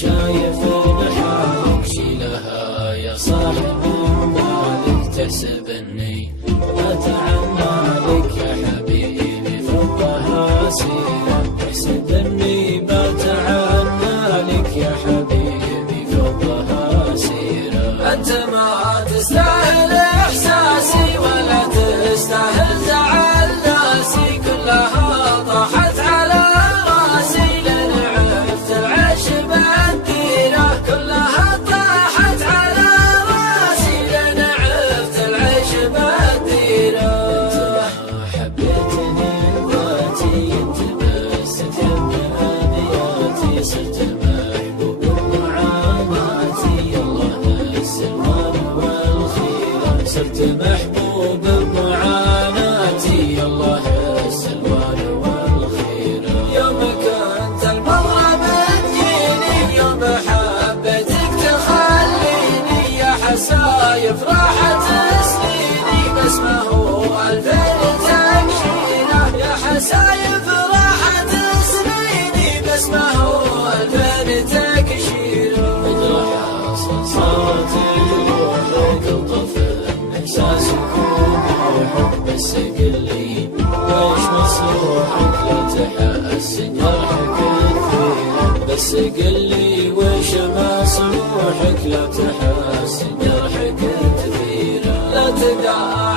شايف بحالك شيلها يا صاحب بالك، تحسب اني بتعنالك يا حبيبي فضها سيرة، تحسب اني بتعنالك يا حبيبي فضها سيرة. انت ما تستاهل احساسي ولا تستاهل زعل ناسي، كلها طاحت على راسي لين عرفت العيش بالديرة، كلها طاحت على راسي لين عرفت العيش بالديرة. انت ما حبيتني ذاتي، انت بس تحب ابياتي، صرت محبوب بمعاناتي الله السلوان والخيرة، صرت محبوب بمعاناتي الله السلوان والخيرة. يوم كنت المغرب تجيني، يوم حبيتك تخليني، يا حسايف راحت سنيني بس ما هو الفين تمشينا، يا حسايف راحت سنيني بس ما هو الفين تكشينا. اجرح صارت جروحك الطفل احساسك وروحك، بس قلي ويش مصروحك لا تحسن جرحك كثير، بس قلي ويش مصروحك لا تحسن جرحك كثير. لا تدع